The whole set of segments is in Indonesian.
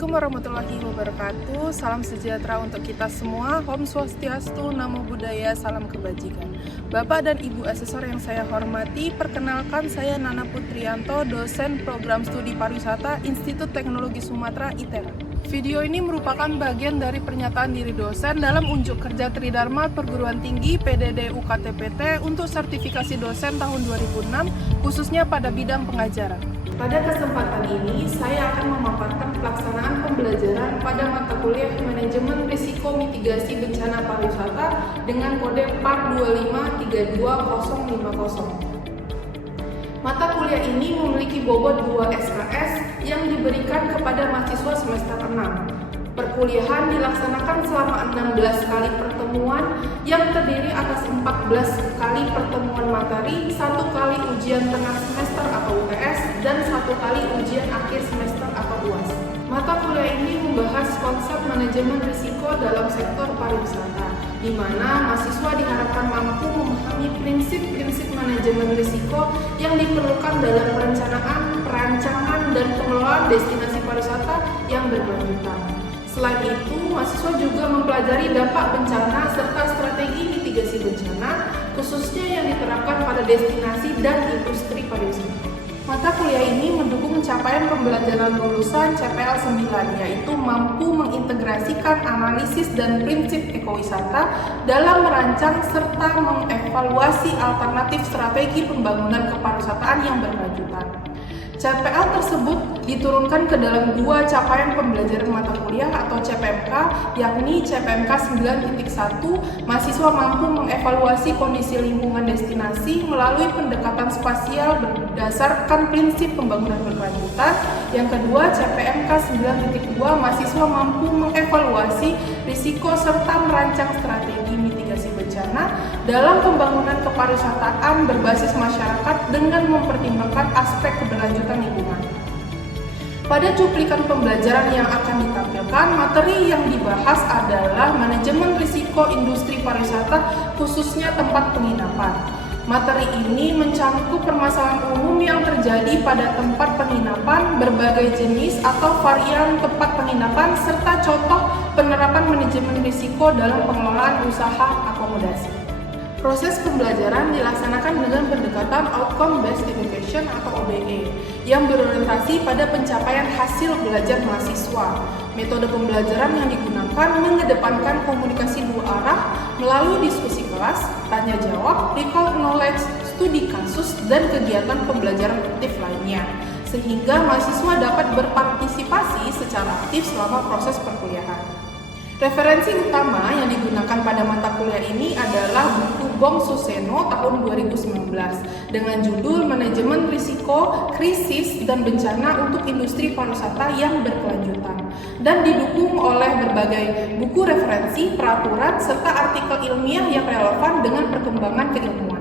Assalamualaikum warahmatullahi wabarakatuh. Salam sejahtera untuk kita semua. Om Swastiastu, Namo Buddhaya, salam kebajikan. Bapak dan Ibu asesor yang saya hormati, perkenalkan saya Nana Putrianto, dosen program studi pariwisata Institut Teknologi Sumatera ITERA. Video ini merupakan bagian dari pernyataan diri dosen dalam unjuk kerja Tridharma Perguruan Tinggi PDD UKT-PT untuk sertifikasi dosen tahun 2006, khususnya pada bidang pengajaran. Pada kesempatan ini, saya akan memaparkan pelaksanaan pembelajaran pada mata kuliah Manajemen Risiko Mitigasi Bencana Pariwisata dengan kode Part 2532050. Mata kuliah ini memiliki bobot 2 SKS yang diberikan kepada mahasiswa semester 6. Perkuliahan dilaksanakan selama 16 kali pertemuan yang terdiri atas 14 kali pertemuan materi, 1 kali ujian tengah semester atau UTS, dan 1 kali ujian akhir semester atau UAS. Mata kuliah ini membahas konsep manajemen risiko dalam sektor pariwisata, di mana mahasiswa diharapkan mampu memahami prinsip-prinsip manajemen risiko yang diperlukan dalam perencanaan, perancangan, dan pengelolaan destinasi pariwisata yang berkelanjutan. Selain itu, mahasiswa juga mempelajari dampak bencana serta strategi mitigasi bencana, khususnya yang diterapkan pada destinasi dan industri pariwisata. Mata kuliah ini mendukung capaian pembelajaran lulusan CPL 9, yaitu mampu mengintegrasikan analisis dan prinsip ekowisata dalam merancang serta mengevaluasi alternatif strategi pembangunan kepariwisataan yang berkelanjutan. CPL tersebut diturunkan ke dalam 2 capaian pembelajaran mata kuliah atau CPMK, yakni CPMK 9.1, mahasiswa mampu mengevaluasi kondisi lingkungan destinasi melalui pendekatan spasial berdasarkan prinsip pembangunan berkelanjutan. Yang kedua, CPMK 9.2, mahasiswa mampu mengevaluasi risiko serta merancang strategi mitigasi bencana dalam pembangunan kepariwisataan berbasis masyarakat dengan mempertimbangkan aspek keberlanjutan lingkungan. Pada cuplikan pembelajaran yang akan ditampilkan, materi yang dibahas adalah manajemen risiko industri pariwisata, khususnya tempat penginapan. Materi ini mencangkup permasalahan umum yang terjadi pada tempat penginapan, berbagai jenis atau varian tempat penginapan, serta contoh penerapan manajemen risiko dalam pengelolaan usaha akomodasi. Proses pembelajaran dilaksanakan dengan pendekatan Outcome Based Education atau OBE yang berorientasi pada pencapaian hasil belajar mahasiswa. Metode pembelajaran yang digunakan mengedepankan komunikasi 2 arah melalui diskusi kelas, tanya jawab, recall knowledge, studi kasus, dan kegiatan pembelajaran aktif lainnya, sehingga mahasiswa dapat berpartisipasi secara aktif selama proses perkuliahan. Referensi utama yang digunakan pada mata kuliah ini adalah buku Bong Suseno tahun 2019 dengan judul Manajemen Risiko, Krisis, dan Bencana untuk Industri Pariwisata yang Berkelanjutan, dan didukung oleh berbagai buku referensi, peraturan, serta artikel ilmiah yang relevan dengan perkembangan keilmuan.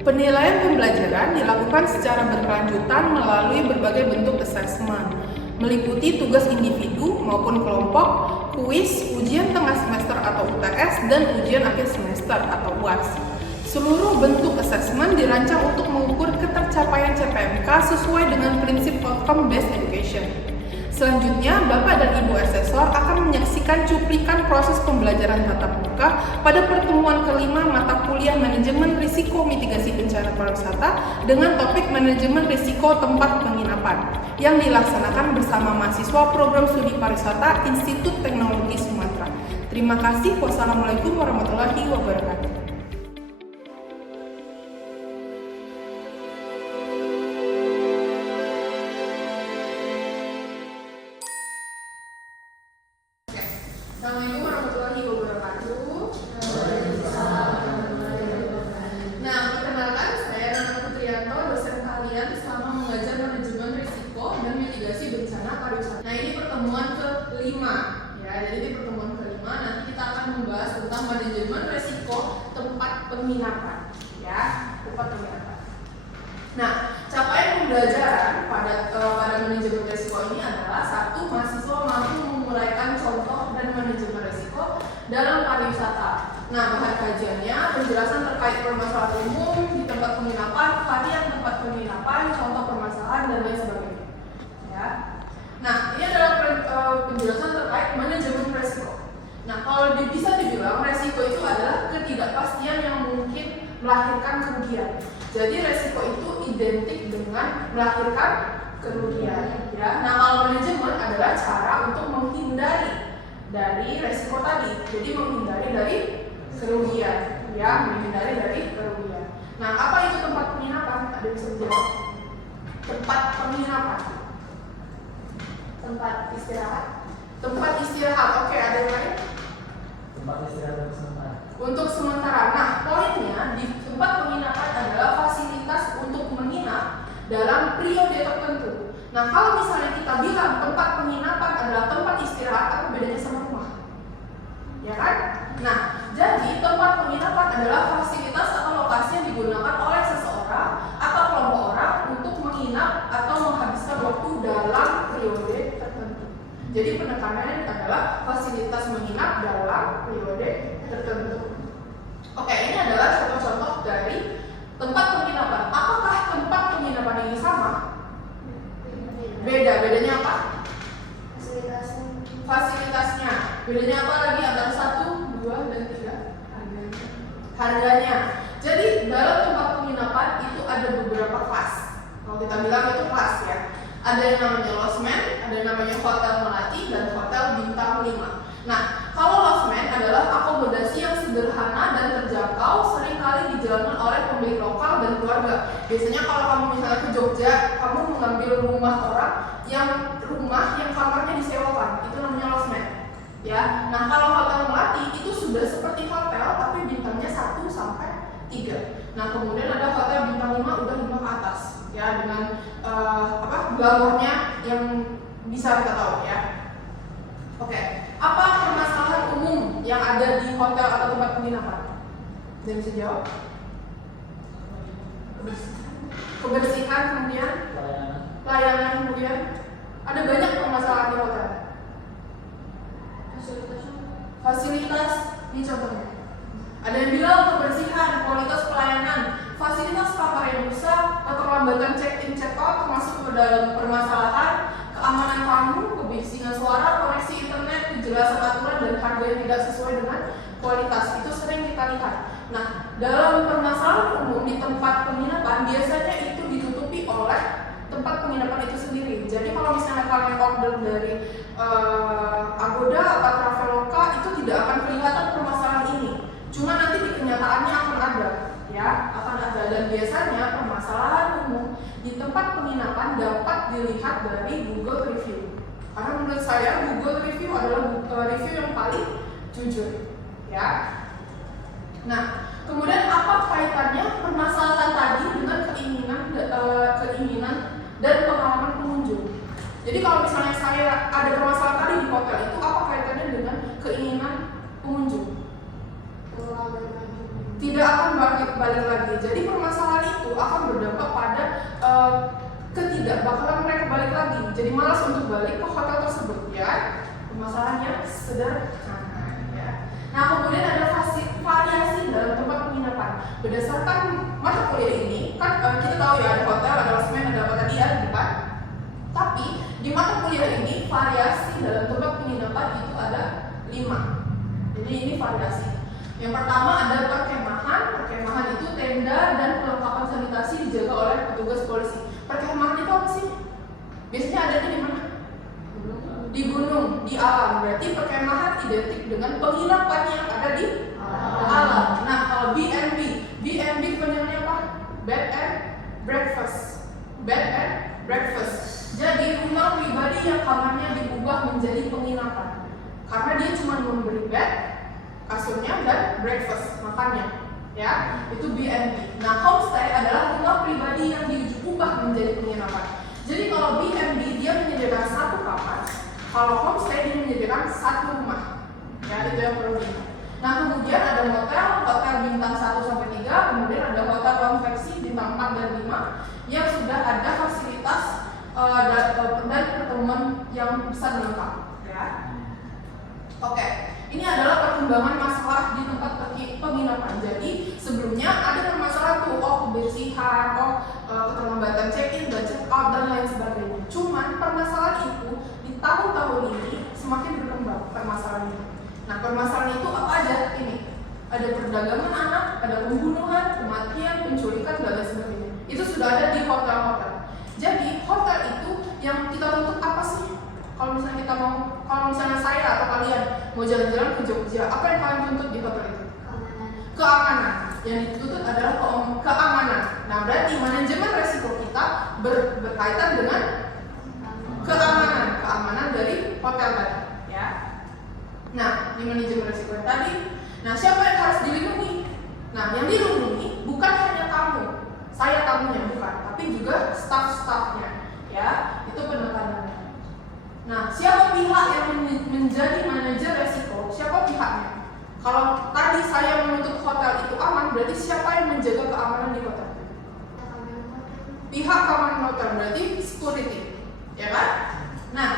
Penilaian pembelajaran dilakukan secara berkelanjutan melalui berbagai bentuk assessment, meliputi tugas individu maupun kelompok, kuis, ujian tengah semester atau UTS, dan ujian akhir semester atau UAS. Seluruh bentuk asesmen dirancang untuk mengukur ketercapaian CPMK sesuai dengan prinsip Outcome Based Education. Selanjutnya, Bapak dan Ibu asesor akan menyaksikan cuplikan proses pembelajaran tatap muka pada pertemuan kelima mata kuliah Manajemen Risiko Mitigasi Bencana Pariwisata dengan topik Manajemen Risiko Tempat Penginapan yang dilaksanakan bersama mahasiswa Program Studi Pariwisata Institut Teknologi Sumatera. Terima kasih. Wassalamualaikum warahmatullahi wabarakatuh. Assalamualaikum warahmatullahi wabarakatuh. Nah, perkenalkan saya Nana Putrianto, dosen kalian selama mengajar manajemen risiko dan mitigasi bencana pariwisata. Nah, ini pertemuan ke-5 ya. Jadi di pertemuan ke-5 nanti kita akan membahas tentang manajemen risiko tempat penginapan ya, tempat penginapan. Nah, capaian pembelajaran pada manajemen risiko ini adalah 1. Mahasiswa mampu memulaikan contoh dan manajemen risiko dalam pariwisata. Nah, bahan kajiannya penjelasan terkait permasalahan umum di tempat penginapan, varian tempat penginapan, contoh permasalahan, dan lain sebagainya. Ya. Nah, ini adalah Jadi resiko itu identik dengan melahirkan kerugian. Ya. Nah, kalau manajemen adalah cara untuk menghindari dari resiko tadi. Jadi menghindari dari kerugian, ya, menghindari dari kerugian. Nah, apa itu tempat penginapan? Ada yang bisa menjawab? Tempat penginapan. Tempat istirahat. Tempat istirahat. Oke, ada yang lain? Tempat istirahat untuk sementara. Untuk sementara. Nah, poinnya di tempat penginapan adalah fasilitas untuk menginap dalam periode tertentu. Nah, kalau misalnya kita bilang tempat penginapan adalah tempat istirahat, apa bedanya sama rumah? Ya kan? Nah, jadi tempat penginapan adalah fasilitas atau lokasi yang digunakan oleh seseorang atau kelompok orang untuk menginap atau menghabiskan waktu dalam periode tertentu. Jadi penekanannya adalah fasilitas menginap dalam periode tertentu. Oke, ini adalah contoh-contoh dari tempat penginapan. Apakah tempat penginapan ini sama? Beda. Bedanya apa? Fasilitasnya. Bedanya apa lagi antara 1, 2, dan 3? Harganya. Jadi dalam tempat penginapan itu ada beberapa kelas. Kalau kita bilang itu kelas ya. Ada yang namanya losmen, ada yang namanya hotel melati, dan hotel bintang 5. Nah, kalau losmen adalah akomodasi yang sederhana dan terjangkau, seringkali dijalankan oleh pemilik lokal dan keluarga. Biasanya kalau kamu misalnya ke Jogja, kamu mengambil rumah orang yang kamarnya disewakan, itu namanya losmen. Ya. Nah, kalau hotel melati itu sudah seperti hotel tapi bintangnya 1 sampai 3. Nah, kemudian ada hotel bintang 5 udah 5 ke atas. Ya, dengan glamornya yang bisa kita tahu ya. Oke, apa permasalahan umum yang ada di hotel atau tempat penginapan? Ada yang bisa jawab? Kebersihan, kemudian pelayanan, kemudian ada banyak permasalahan di hotel. Fasilitas, ini contohnya. Ada yang bilang kebersihan, kualitas pelayanan, fasilitas kamar yang rusak, keterlambatan check-in check-out termasuk ke dalam permasalahan, keamanan tamu, kebisingan suara, koneksi internet, kejelasan aturan, dan harga yang tidak sesuai dengan kualitas. Itu sering kita lihat. Nah, dalam permasalahan umum di tempat penginapan biasanya itu ditutupi oleh tempat penginapan itu sendiri. Jadi kalau misalnya kalian order dari Agoda atau Traveloka, itu tidak akan kelihatan permasalahan ini. Cuma nanti di kenyataannya akan ada, ya, akan ada. Dan biasanya permasalahan umum di tempat penginapan dapat dilihat dari Google Review. Karena menurut saya Google Review adalah review yang paling jujur, ya. Nah, kemudian apa kaitannya permasalahan tadi dengan keinginan dan pengalaman pengunjung? Jadi kalau misalnya saya ada permasalahan tadi di hotel itu, apa kaitannya dengan keinginan pengunjung? Tidak akan balik lagi. Jadi permasalahan itu akan berdampak pada ketidakbakalan mereka balik lagi. Jadi malas untuk balik ke hotel tersebut, ya. Permasalahannya sederhana, ya. Nah, kemudian ada variasi dalam tempat penginapan. Berdasarkan mata kuliah ini, kan kita tahu ya ada hotel, ada losmen, ada apa tadi ya, bukan? Tapi di mata kuliah ini variasi dalam tempat penginapan itu ada 5. Jadi ini variasi. Yang pertama ada perkemahan. Perkemahan itu tenda dan perlengkapan sanitasi dijaga oleh petugas polisi. Perkemahan itu apa sih? Biasanya adanya di mana? Di gunung, di alam. Berarti perkemahan identik dengan penginapan yang ada di alam. Nah, kalau B&B kepanjangannya apa? Bed and breakfast. Bed and breakfast. Jadi rumah pribadi yang kamarnya diubah menjadi penginapan. Karena dia cuma memberi bed, kasurnya, dan breakfast, makannya, ya, itu B&B. Nah, homestay adalah rumah pribadi yang diubah menjadi penginapan. Jadi kalau B&B dia menyediakan 1 kamar, kalau homestay dia menyediakan 1 rumah, ya, itu yang perlu diingat. Nah, kemudian ada hotel bintang 1 sampai 3, kemudian ada hotel konveksi bintang 4 dan 5 yang sudah ada fasilitas dan pertemuan yang besar lengkap, ya. Oke. Ini adalah perkembangan masalah di tempat penginapan. Jadi sebelumnya ada permasalahan tuh, kebersihan, keterlambatan check-in dan check-out dan lain sebagainya. Cuman permasalahan itu di tahun-tahun ini semakin berkembang permasalahan ini. Nah, permasalahan itu apa aja? Ini ada perdagangan anak, ada pembunuhan, kematian, penculikan, dan lain sebagainya. Itu sudah ada di hotel-hotel. Jadi hotel itu yang kita tuntut apa sih? Kalau misalnya saya atau kalian mau jalan-jalan ke Jogja, apa yang kalian tuntut di hotel itu? Keamanan. Yang dituntut adalah keamanan. Nah, berarti manajemen resiko kita berkaitan dengan keamanan dari hotel tadi, ya. Nah, di manajemen resiko tadi. Nah, siapa yang harus dilindungi? Nah, yang dilindungi bukan hanya tamu, saya tamunya bukan, tapi juga staf-stafnya, ya. Itu penekanannya. Nah, siapa pihak yang menjadi manajer resiko? Siapa pihaknya? Kalau tadi saya menuntut hotel itu aman, berarti siapa yang menjaga keamanan di hotel? Pihak keamanan hotel, berarti security, ya kan? Nah,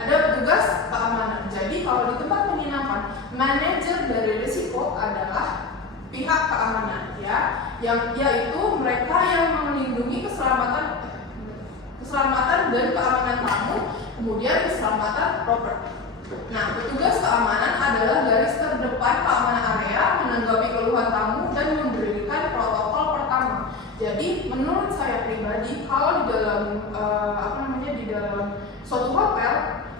ada petugas keamanan. Jadi kalau di tempat penginapan, manajer dari risiko adalah pihak keamanan, ya, yang yaitu mereka yang melindungi keselamatan dan keamanan tamu, kemudian keselamatan properti. Nah, petugas keamanan adalah garis terdepan keamanan area, menanggapi keluhan tamu dan memberikan protokol pertama. Jadi, menurut saya pribadi, kalau di dalam di dalam suatu hotel,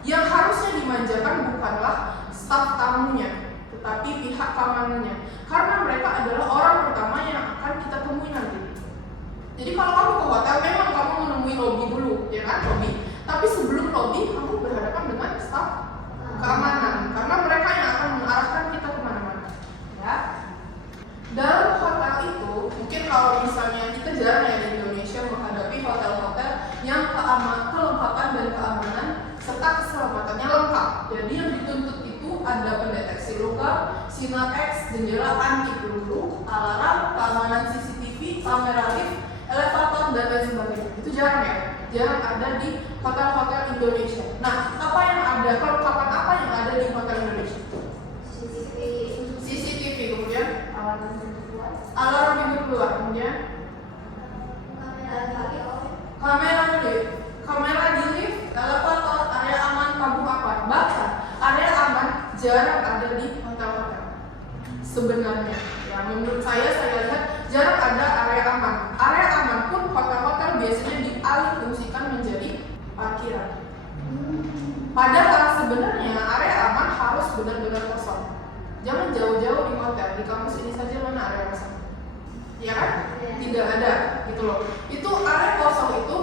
yang harusnya dimanjakan bukanlah staf tamunya, tetapi pihak keamanannya, karena mereka adalah orang pertama yang akan kita temui nanti. Jadi kalau kamu ke hotel, memang kamu menemui lobby dulu, ya kan, lobby. Tapi sebelum lobby, kamu berhadapan dengan staf keamanan, karena mereka yang akan mengarahkan kita kemana-mana, ya. Dalam hotel itu, mungkin kalau misalnya kita jarang ya di Indonesia menghadapi hotel-hotel yang kelengkapan dan keamanan serta keselamatannya lengkap. Jadi yang dituntut itu ada pendeteksi luka, sinar X, jendela anti peluru, alarm, keamanan CCTV, kamera lift, elevator dan lain sebagainya. Itu jarang ya, jarang ada di hotel-hotel Indonesia. Nah, apa yang ada? Kelengkapan apa yang ada di hotel Indonesia? CCTV, kemudian alarm pintu keluar, kemudian kamera di lift, elevator, area aman, tabung apa? Bahkan area aman jarang ada di hotel-hotel. Sebenarnya, ya menurut saya lihat jarang ada area aman. Area aman pun hotel-hotel biasanya dialihfungsikan menjadi parkiran. Padahal sebenarnya area aman harus benar-benar kosong. Jangan jauh-jauh di hotel, di kampus ini saja mana area kosong? Ya kan? Tidak ada, gitu loh. Itu area kosong itu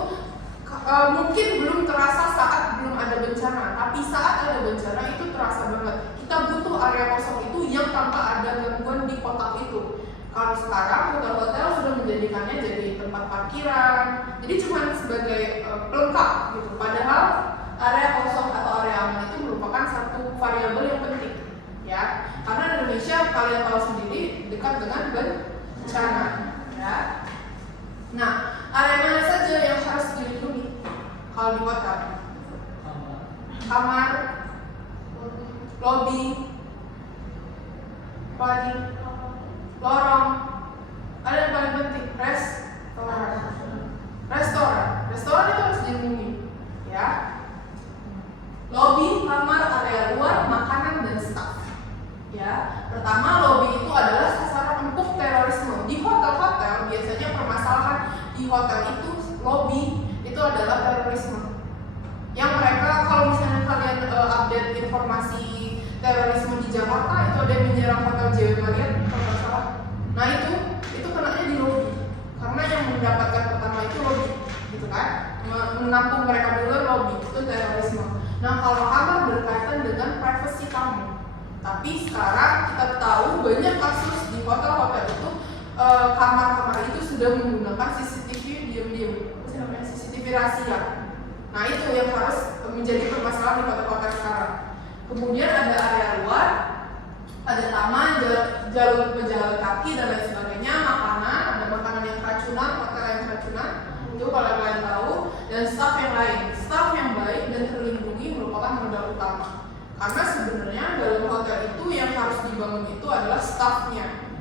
mungkin belum terasa saat belum ada bencana, tapi saat ada bencana itu terasa banget. Kita butuh area kosong itu yang tanpa ada gangguan di kotak itu. Kalau sekarang hotel-hotel sudah menjadikannya jadi tempat parkiran, jadi cuma sebagai pelengkap gitu. Padahal area kosong atau area aman itu merupakan satu variabel yang penting, ya. Karena Indonesia kalian tahu sendiri dekat dengan bencana, ya. Nah, area mana saja yang harus dilindungi kalau di hotel? Kamar, lobby, lorong, ada yang paling penting, restoran itu harus dilindungi, ya. Lobby, kamar, area luar, makanan dan staff. Ya, pertama lobby itu adalah sasaran empuk terorisme. Di hotel-hotel biasanya permasalahan di hotel itu lobby itu adalah terorisme. Yang mereka kalau misalnya kalian update informasi terorisme di Jakarta itu ada yang menyerang hotel JW Marriott kalau nggak salah. Nah itu kenanya di lobby karena yang mendapatkan pertama itu lobby, gitu kan? Menampung mereka dulu lobby itu terorisme. Nah kalau kamar berkaitan dengan privasi kamu. Tapi sekarang kita tahu banyak kasus di hotel-hotel itu kamar-kamar itu sudah menggunakan CCTV diam-diam, CCTV rahasia. Nah itu yang harus menjadi permasalahan di hotel-hotel sekarang. Kemudian ada area luar, ada taman, jalur pejalan kaki dan lain sebagainya, makanan, ada makanan yang keracunan, hotel yang keracunan, itu kalau kalian tahu, dan staff yang lain. Staff yang baik dan terlindungi merupakan modal utama. Karena sebenarnya dalam hotel itu yang harus dibangun itu adalah staffnya,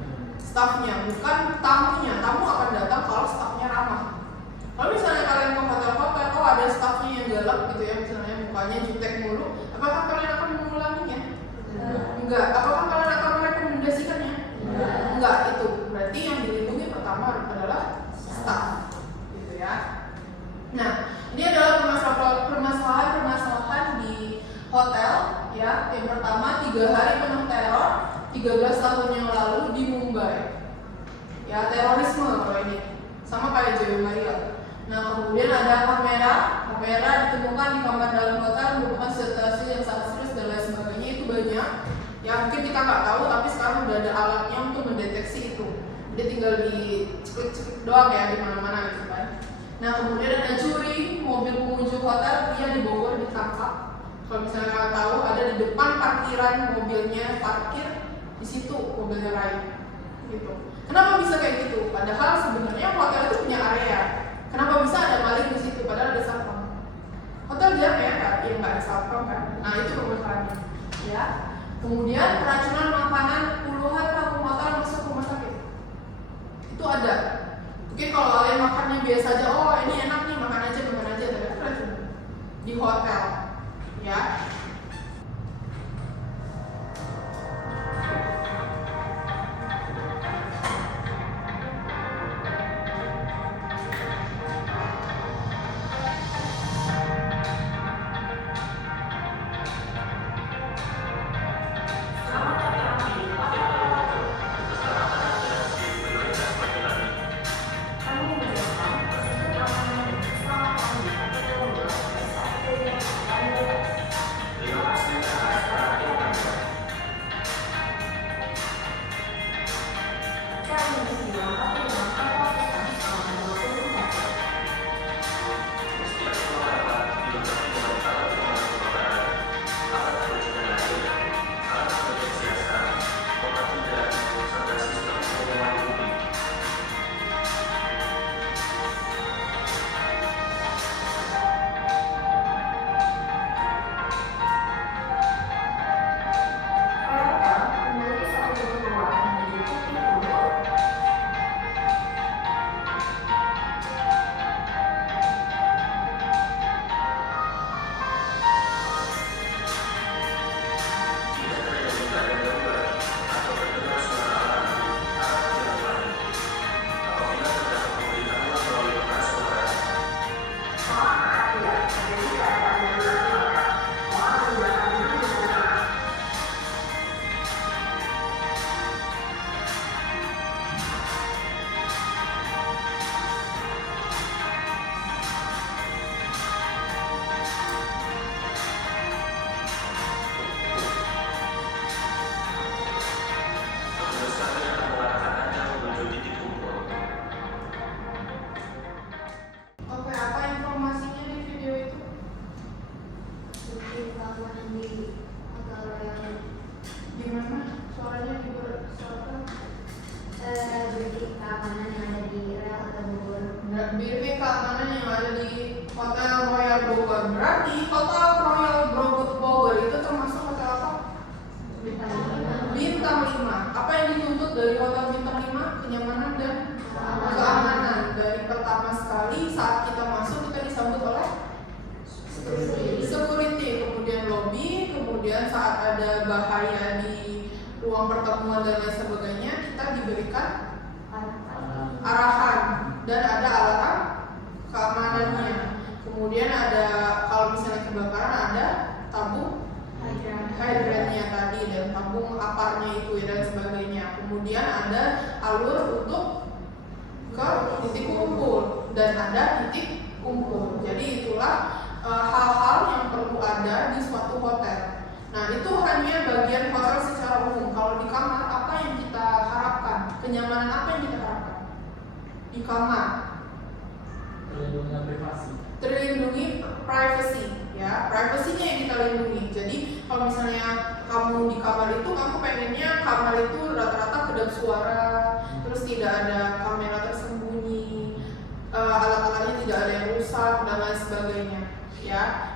bukan tamunya. Tamu akan datang kalau staffnya ramah. Kalau misalnya kalian ke hotel-hotel, ada staffnya yang galak gitu ya, misalnya mukanya jutek mulu, apakah kalian akan mengulanginya? Enggak. Apakah kalian akan merekomendasikannya? Enggak. Itu berarti yang dilindungi pertama adalah staff, Yang pertama, 3 hari penuh teror 13 tahun yang lalu di Mumbai. Ya, terorisme kalau ini. Sama kayak Joy Maria. Nah, kemudian ada kamera ditemukan di kamar dalam hotel merupakan situasi yang sangat serius dan lain sebagainya. Itu banyak yang mungkin kita nggak tahu, tapi sekarang udah ada alatnya untuk mendeteksi itu. Jadi tinggal diceklik-ceklik doang ya di mana-mana gitu kan. Nah, kemudian ada curi mobil pengunjung hotel, dia di Bogor ditangkap. Kalau misalnya kalian tahu, ada di depan parkiran mobilnya, parkir di situ mobilnya Rai gitu. Kenapa bisa kayak gitu? Padahal sebenarnya hotel itu punya area. Kenapa bisa ada maling di situ? Padahal ada satpam. Hotel jarang ya, kan? Ya nggak ada satpam kan? Nah itu permasalahannya. Ya. Kemudian keracunan makanan, puluhan tamu hotel masuk rumah sakit. Itu ada. Mungkin kalau kalian makannya biasa aja, oh ini enak nih makan aja, tapi keracunan di hotel. Ya.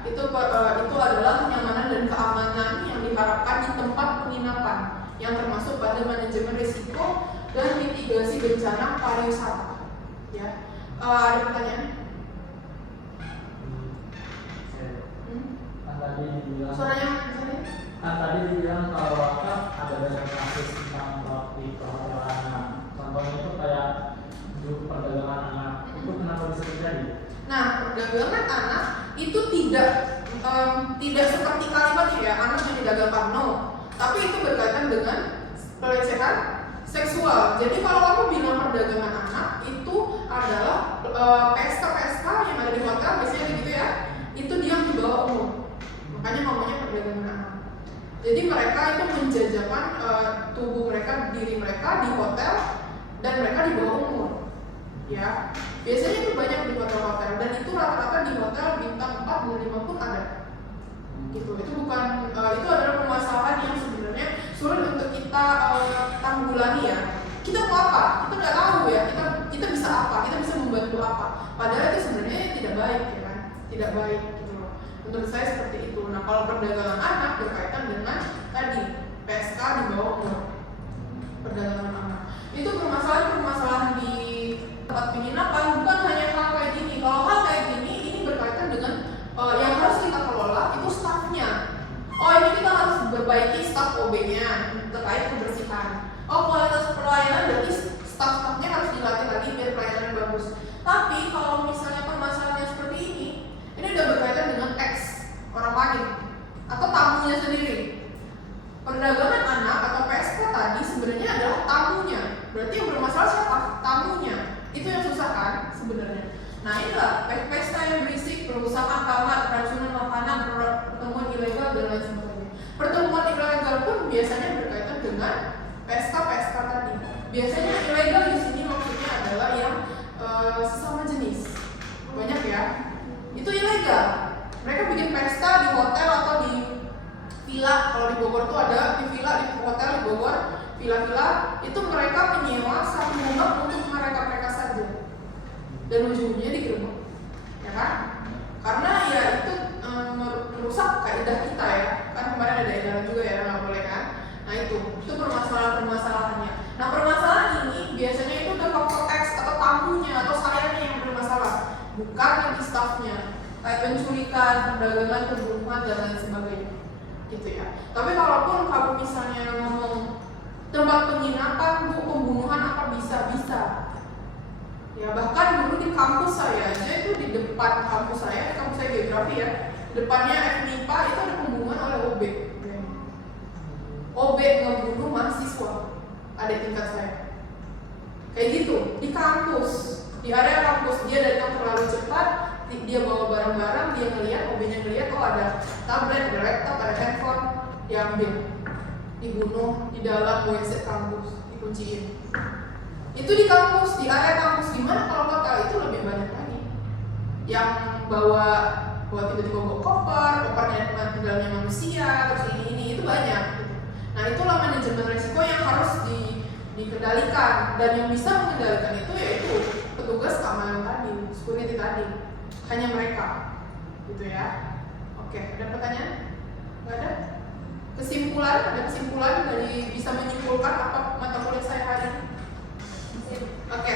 Itu adalah kenyamanan dan keamanan yang diharapkan di tempat penginapan yang termasuk pada manajemen risiko dan mitigasi bencana pariwisata. Ya, ada pertanyaan? Suaranya? Kan tadi dibilang kalau ada banyak kasus tentang praktik perhotelan. Contohnya itu kayak perdagangan anak. Itu kenapa bisa terjadi? Nah, perdagangan anak itu tidak tidak seperti kalimatnya ya, anak yang didagangkan, no. Tapi itu berkaitan dengan pelecehan seksual. Jadi kalau kamu bilang perdagangan anak itu adalah pesta-pesta yang ada di hotel, biasanya gitu ya, itu dia yang di bawah umur. Makanya ngomongnya perdagangan anak. Jadi mereka itu menjajakan tubuh mereka, diri mereka di hotel, dan mereka di bawah umur. Ya, biasanya itu banyak di hotel-hotel, dan itu rata-rata di hotel bintang 4 dan 5 pun ada. Gitu. Itu bukan itu adalah permasalahan yang sebenarnya sulit untuk kita tanggulangi ya. Kita mau apa? Kita nggak tahu ya. Kita bisa apa? Kita bisa membantu apa? Padahal itu sebenarnya tidak baik ya kan? Tidak baik gitu loh. Menurut saya seperti itu. Nah, kalau perdagangan anak berkaitan dengan tadi PSK di bawah umur. Perdagangan anak. Itu permasalahan di tempat penginapan, bukan hanya hal kayak gini. Kalau hal kayak gini, ini berkaitan dengan yang harus kita kelola itu stafnya. Oh, ini kita harus berbaiki staf OB-nya terkait kebersihan. Oh, kualitas pelayanan berarti staf-stafnya harus dilatih lagi biar pelayanannya bagus. Tapi kalau misalnya permasalahannya seperti ini udah berkaitan dengan X orang lain atau tamunya sendiri. Perdagangan anak atau PSK tadi sebenarnya adalah tamunya. Berarti yang bermasalah siapa? Tamunya. Itu yang susah kan sebenarnya. Nah, inilah pesta yang berisik, perusahaan kamar, keracunan makanan, pertemuan ilegal dan lain sebagainya. Pertemuan ilegal pun biasanya berkaitan dengan pesta-pesta tadi. Biasanya ilegal di sini maksudnya adalah yang sesama jenis. Banyak ya. Itu ilegal. Mereka bikin pesta di hotel atau di villa. Kalau di Bogor tuh ada di villa, di hotel di Bogor, villa-villa itu mereka menyewa satu rumah untuk mereka saja. Dan ujungnya digerebek, ya kan? Karena ya itu merusak kaidah kita ya. Kan kemarin ada edaran juga ya, nggak boleh kan? Nah itu permasalahannya. Nah, permasalahan ini biasanya itu udah faktor X atau tamunya atau sayanya yang bermasalah, bukan yang di staffnya. Kayak penculikan, perdagangan, pembunuhan dan lain sebagainya, gitu ya. Tapi kalaupun kamu misalnya ngomong tempat penginapan, bu, pembunuhan apa bisa. Ya, bahkan dulu di kampus saya aja itu di depan kampus saya geografi ya, depannya FMIPA itu ada pembunuhan oleh OB. OB ngebunuh mahasiswa, adik tingkat saya. Kayak gitu di kampus, di area kampus dia datang terlalu cepat, dia bawa barang-barang, dia ngelihat, OB-nya ngelihat, oh ada tablet, ada laptop, ada handphone, diambil, dibunuh di dalam WC kampus, dikunciin. Itu di kampus, di area kampus. Gimana kalau hotel itu lebih banyak lagi yang bawa tiba-tiba bawa kopernya di dalamnya manusia, terus ini itu banyak gitu. Nah, itulah manajemen risiko yang harus dikendalikan, dan yang bisa mengendalikan itu yaitu petugas keamanan tadi, security tadi, hanya mereka gitu ya. Oke, ada pertanyaan? Nggak ada? Ada kesimpulan dari bisa menyimpulkan apa mata kuliah saya hari ini? Oke.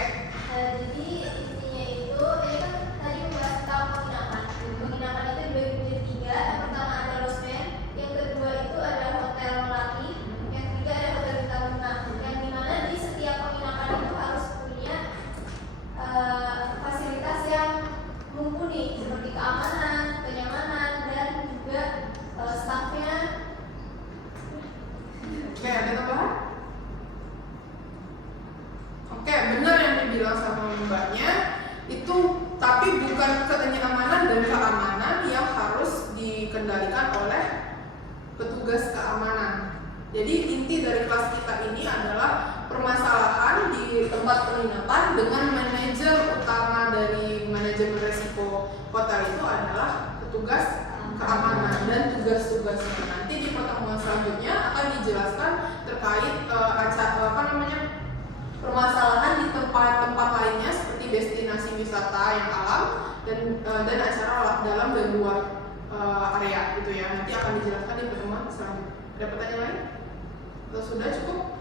Jadi intinya itu kan tadi membahas tentang penginapan. Penginapan itu dibagi menjadi 3. Yang pertama ada losmen, yang kedua itu ada hotel melati, yang ketiga ada hotel bintang 5. Yang dimana di setiap penginapan itu harus punya fasilitas yang mumpuni seperti keamanan, kenyamanan, dan juga stafnya. Oke, ada tambahan? Oke, benar yang dibilang sama mbaknya itu, tapi bukan kenyamanan dan keamanan yang harus dikendalikan oleh petugas keamanan. Jadi inti dari kelas kita ini adalah permasalahan di tempat penginapan dengan manajer utama dari manajemen risiko hotel itu adalah petugas keamanan dan tugas-tugasnya. Nanti di pertemuan selanjutnya akan dijelaskan terkait permasalahan di tempat-tempat lainnya seperti destinasi wisata yang alam dan acara dalam dan luar area gitu ya. Nanti akan dijelaskan di pertemuan selanjutnya. Ada pertanyaan lain? Atau sudah cukup?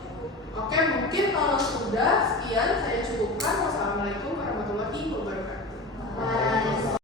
Oke, mungkin kalau sudah sekian saya cukupkan. Wassalamualaikum warahmatullahi wabarakatuh.